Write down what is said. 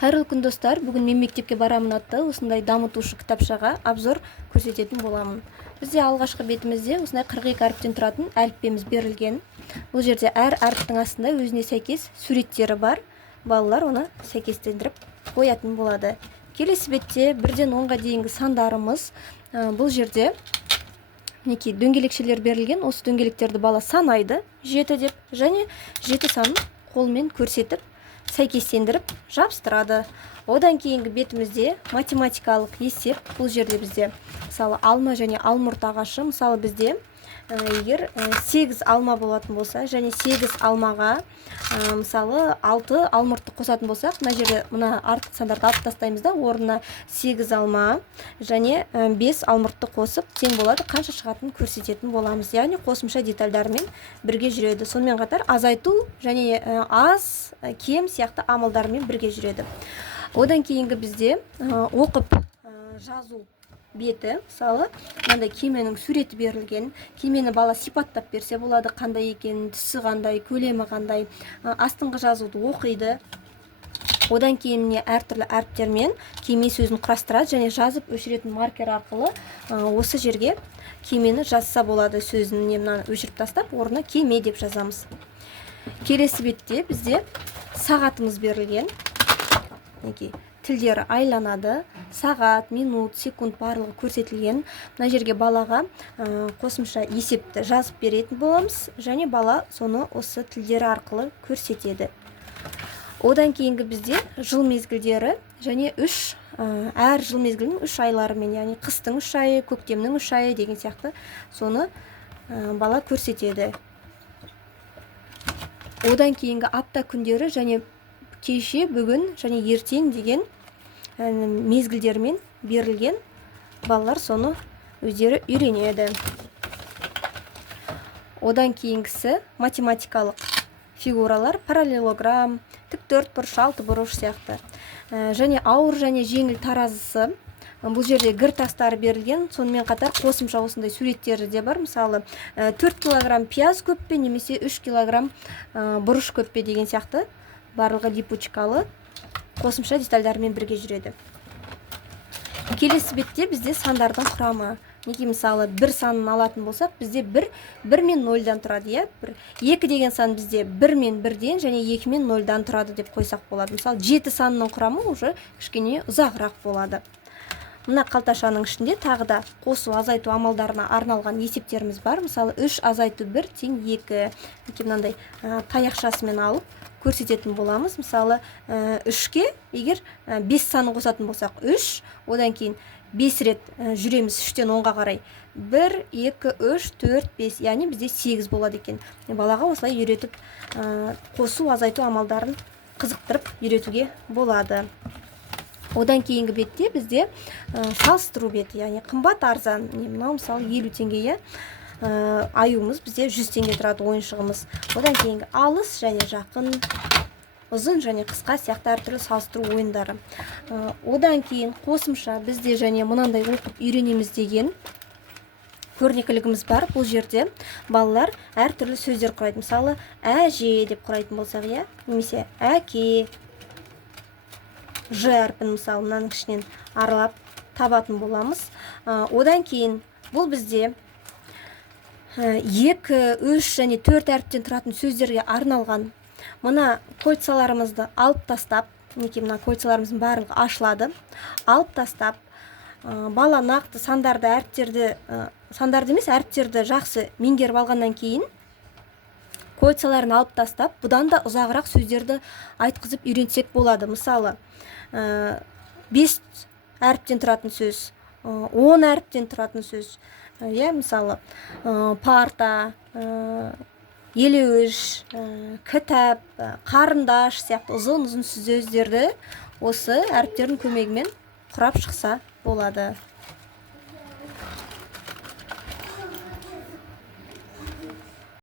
Қайырлы күн достар, бүгін мен мектепке барамын атты осындай дамытушы кітапшаға обзор көрсететін боламын. Бізде алғашқы бетімізде осындай 42 әріптен тұратын әліппеміз берілген. Бұл жерде әр әріптің астында өзіне сәйкес суреттері бар. Балалар оны сәйкестендіріп қоятын болады. Келесі бетте 1-ден 10-ға дейінгі сандарымыз. Бұл жерде мінекей дөңгелекшелер берілген. Осы дөңгелектерді бала санайды 7 деп, және 7 санын қолмен көрсетіп сәйкестендіріп жабыстырады. Одан кейінгі бетімізде математикалық есеп. Бұл жерде бізде мысалы алма және алмұрт ағашы. Мысалы бізде егер 8 алма болатын болса және 8 алмаға мысалы 6 алмұртты қосатын болсақ, мына жерде мына артық сандарды алып тастаймыз да, орнына 8 алма және 5 алмұртты қосып тең болады, қанша шығатынын көрсететін боламыз. Яғни қосымша детальдармен бірге жүреді. Сонымен қатар азайту және аз, кем сияқты амалдармен бірге жүреді. Одан кейінгі бізде оқып жазу беті. Мысалы, мынандай кеменің суреті берілген. Кемені бала сипаттап берсе болады, қандай екенін, түсі қандай, көлемі қандай. Астыңғы жазуды оқиды. Одан кейін әртүрлі әріптермен кеме сөзін құрастырады және жазып өшіретін маркер арқылы осы жерге кемені жазса болады. Сөзін өшіріп тастап, орнына кеме деп жазамыз. Келесі бетте бізде сағатымыз берілген. Тілдері айланады, сағат, минут, секунд барлығы көрсетілген. Мына жерге балаға қосымша есепті жазып беретін боламыз, және бала соны осы тілдері арқылы көрсетеді. Одан кейінгі бізде жыл мезгілдері және әр жыл мезгілінің 3 айларымен, яғни қыстың 3 айы, көктемнің 3 айы деген сияқты соны бала көрсетеді. Одан кейінгі апта күндері және кеше, бүгін және ертең деген мезгілдермен берілген. Балалар соны өздері үйренеді. Одан кейінгісі математикалық фигуралар, параллелограмм, тіктөртбұрыш, алтыбұрыш сияқты. Және ауыр және жеңіл таразысы. Бұл жерде гір тастары берілген. Сонымен қатар қосымша осындай суреттері де бар. Мысалы 4 килограмм пияз көп пе, немесе 3 килограмм бұрыш көп пе деген сияқты. Барлығы липучкалы қосымша детальдармен бірге жүреді. Келесі бетте бізде сандардың құрамы. Неге мысалы 1 санын алатын болсақ, бізде 1 мен 0-дан тұрады. 2 деген сан бізде 1 мен 1-ден және 2 мен 0-дан тұрады деп қойсақ болады. Мысалы 7 санының құрамы уже кішкене ұзағырақ болады. Мына қалташаның ішінде тағы да қосу, азайту амалдарына арналған есептеріміз бар. Мысалы 3 азайту 1 тең 2. Мынандай таяқшасымен алып көрсететін боламыз. Мысалы 3-ке егер 5 санын қосатын болсақ 3, одан кейін 5 рет жүреміз 3-тен 10-ға қарай. 1, 2, 3, 4, 5, яғни бізде 8 болады екен. Балаға осылай үйретіп қосу, азайту амалдарын қызықтырып үйретуге болады. Одан кейінгі бетте бізде салыстыру беті, яғни қымбат, арзан. Мынау мысалы 50 теңге, аюымыз бізде 100 теңге тұрады ойыншығымыз. Одан кейінгі алыс және жақын, ұзын және қысқа сияқты әртүрлі салыстыру ойындары. Одан кейін қосымша бізде және мынандай оқып үйренеміз деген көрнекілігіміз бар. Бұл жерде балалар әртүрлі сөздер құрайды. Мысалы әже деп құрайтын болсақ, немесе әке, Ж әрпін мысалы мынаның ішінен аралап табатын боламыз. Одан кейін бұл бізде 2, 3 және 4 әріптен тұратын сөздерге арналған. Мына кольцаларымызды алып тастап, мына кольцаларымыздың барлығы ашылады. Алып тастап, бала нақты сандарды емес, әріптерді жақсы меңгеріп алғаннан кейін кольцаларын алып тастап, бұдан да ұзағырақ сөздерді айтқызып үйренсек болады. Мысалы 5 әріптен тұратын сөз, 10 әріптен тұратын сөз. Мысалы парта, елеуіш, кітап, қарындаш сияқты ұзын сөздерді осы әріптердің көмегімен құрап шықса болады.